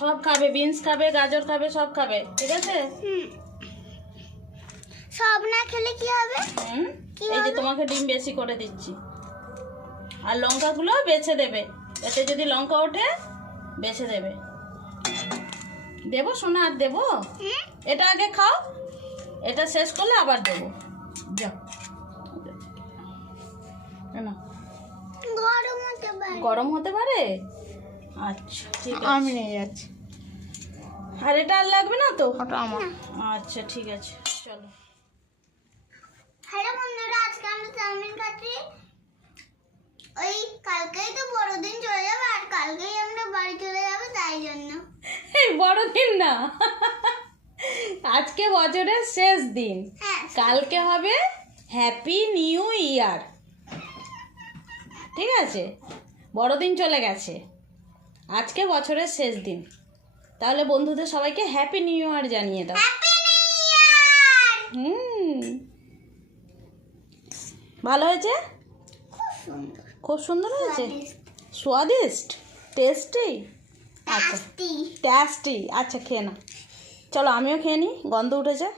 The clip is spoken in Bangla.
সব খাবে, বিনস খাবে, গাজর খাবে, সব খাবে, ঠিক আছে? সব না খেলে কি হবে? এই যে তোমাকে ডিম বেশি করে দিচ্ছি, আর লঙ্কাগুলো বেছে দেবে, এতে যদি লঙ্কা ওঠে বেছে দেবে। দেবো সোনা, আর দেবো? এটা আগে খাও, এটা শেষ করলে আবার দেবো। যাও, না গরম হতে পারে। আচ্ছা ঠিক আছে, আমি নিয়ে যাচ্ছি। আর এটা আর লাগবে না তো? ওটা আমার। আচ্ছা ঠিক আছে, চলো। হ্যালো বন্ধুরা, আজকে আমরা চাউমিন খাচ্ছি। ওই কালকেই তো বড়দিন চলে যাবে, আর কালকেই আমরা বাড়ি চলে যাবো, তাই জন্য। এই বড়দিন না, আজকে বছরের শেষ দিন, হ্যাঁ, কালকে হবে হ্যাপি নিউ ইয়ার, ঠিক আছে? বড়দিন চলে গেছে, আজকে বছরের শেষ দিন। তাহলে বন্ধুদের সবাইকে হ্যাপি নিউ ইয়ার জানিয়ে দাও। Happy new year. ভালো হয়েছে? খুব সুন্দর, খুব সুন্দর হয়েছে, স্বাদিষ্ট, স্বাদিষ্ট, টেস্টি। আচ্ছা টেস্টি। টেস্টি, আচ্ছা খেয়ে না। চলো আমিও খেয়ে নিই, গন্ধ উঠেছে।